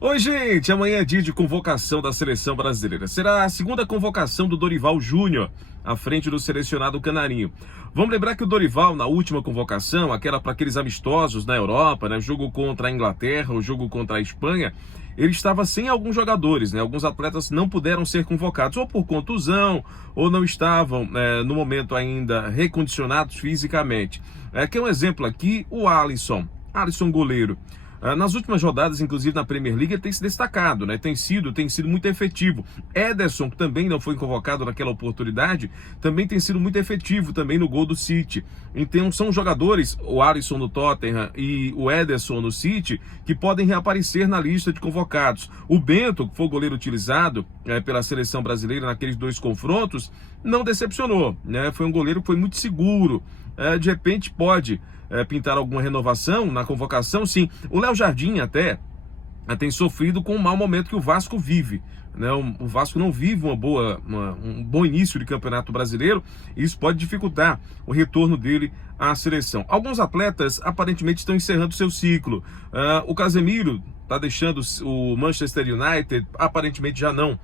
Oi, gente! Amanhã é dia de convocação da seleção brasileira. Será a segunda convocação do Dorival Júnior, à frente do selecionado canarinho. Vamos lembrar que o Dorival, na última convocação, aquela para aqueles amistosos na Europa, né, jogo contra a Inglaterra, o jogo contra a Espanha, ele estava sem alguns jogadores, né? Alguns atletas não puderam ser convocados, ou por contusão, ou não estavam, no momento ainda, recondicionados fisicamente. Aqui é um exemplo aqui, o Alisson goleiro. Nas últimas rodadas, inclusive na Premier League, ele tem se destacado, né? Tem sido muito efetivo. Ederson, que também não foi convocado naquela oportunidade, também tem sido muito efetivo também no gol do City. Então são jogadores, o Alisson no Tottenham e o Ederson no City, que podem reaparecer na lista de convocados. O Bento, que foi o goleiro utilizado pela seleção brasileira naqueles dois confrontos, não decepcionou, né? Foi um goleiro que foi muito seguro. De repente pode pintar alguma renovação na convocação, sim. O Léo Jardim até tem sofrido com o mau momento que o Vasco vive, né? O Vasco não vive um bom início de campeonato brasileiro, e isso pode dificultar o retorno dele à seleção. Alguns atletas aparentemente estão encerrando seu ciclo. O Casemiro está deixando o Manchester United, aparentemente já não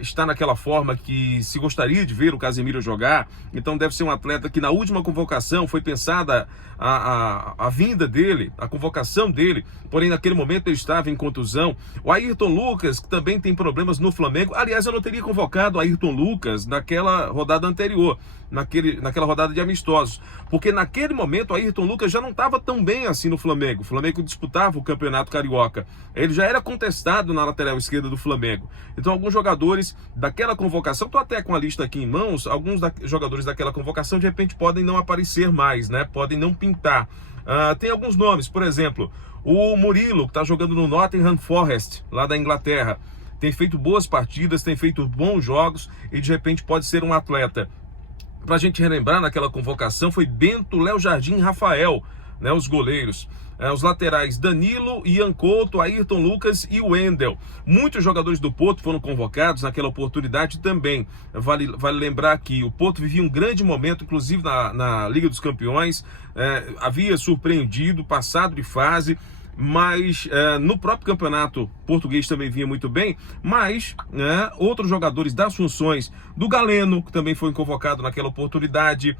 está naquela forma que se gostaria de ver o Casemiro jogar. Então deve ser um atleta que na última convocação foi pensada a vinda dele, a convocação dele, porém naquele momento ele estava em contusão. O Ayrton Lucas, que também tem problemas no Flamengo. Aliás, eu não teria convocado o Ayrton Lucas naquela rodada anterior, naquela rodada de amistosos, porque naquele momento o Ayrton Lucas já não estava tão bem assim no Flamengo. O Flamengo disputava o Campeonato Carioca, ele já era contestado na lateral esquerda do Flamengo. Então alguns jogadores daquela convocação, estou até com a lista aqui em mãos, alguns jogadores daquela convocação de repente podem não aparecer mais, né? Podem não pintar. Tem alguns nomes, por exemplo, o Murilo, que está jogando no Nottingham Forest, lá da Inglaterra, tem feito boas partidas, tem feito bons jogos e de repente pode ser um atleta. Para a gente relembrar, naquela convocação foi Bento, Léo Jardim e Rafael, né, os goleiros. Os laterais Danilo, Ian Couto, Ayrton Lucas e Wendel. Muitos jogadores do Porto foram convocados naquela oportunidade também. Vale lembrar que o Porto vivia um grande momento, inclusive na Liga dos Campeões. Havia surpreendido, passado de fase, mas no próprio campeonato português também vinha muito bem. Mas outros jogadores das funções do Galeno, que também foi convocado naquela oportunidade,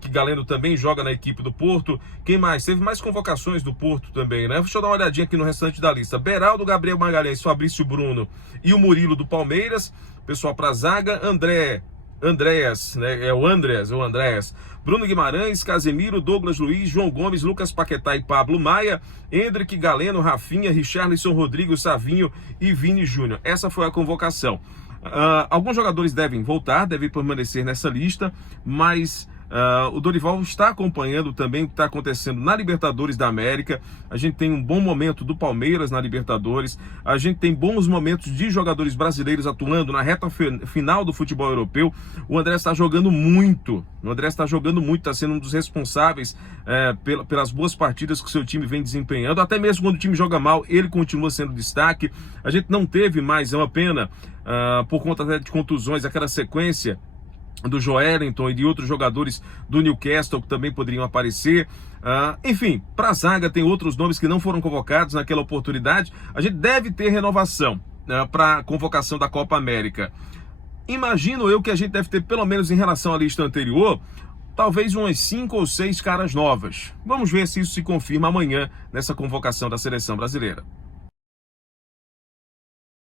que Galeno também joga na equipe do Porto. Quem mais? Teve mais convocações do Porto também, né? Deixa eu dar uma olhadinha aqui no restante da lista. Beraldo, Gabriel Magalhães, Fabrício Bruno e o Murilo do Palmeiras. Pessoal para a zaga, Andréas, né? O Andréas. Bruno Guimarães, Casemiro, Douglas Luiz, João Gomes, Lucas Paquetá e Pablo Maia, Endrick, Galeno, Rafinha, Richarlison, Rodrigo, Savinho e Vini Júnior. Essa foi a convocação. Alguns jogadores devem voltar, devem permanecer nessa lista, mas o Dorival está acompanhando também o que está acontecendo na Libertadores da América. A gente tem um bom momento do Palmeiras na Libertadores, a gente tem bons momentos de jogadores brasileiros atuando na reta final do futebol europeu. O André está jogando muito, está sendo um dos responsáveis pelas boas partidas que o seu time vem desempenhando. Até mesmo quando o time joga mal, ele continua sendo destaque. A gente não teve mais, é uma pena, por conta até de contusões, aquela sequência do Joelinton e de outros jogadores do Newcastle que também poderiam aparecer. Enfim, para a zaga tem outros nomes que não foram convocados naquela oportunidade. A gente deve ter renovação para a convocação da Copa América. Imagino eu que a gente deve ter, pelo menos em relação à lista anterior, talvez umas 5 ou 6 caras novas. Vamos ver se isso se confirma amanhã nessa convocação da seleção brasileira.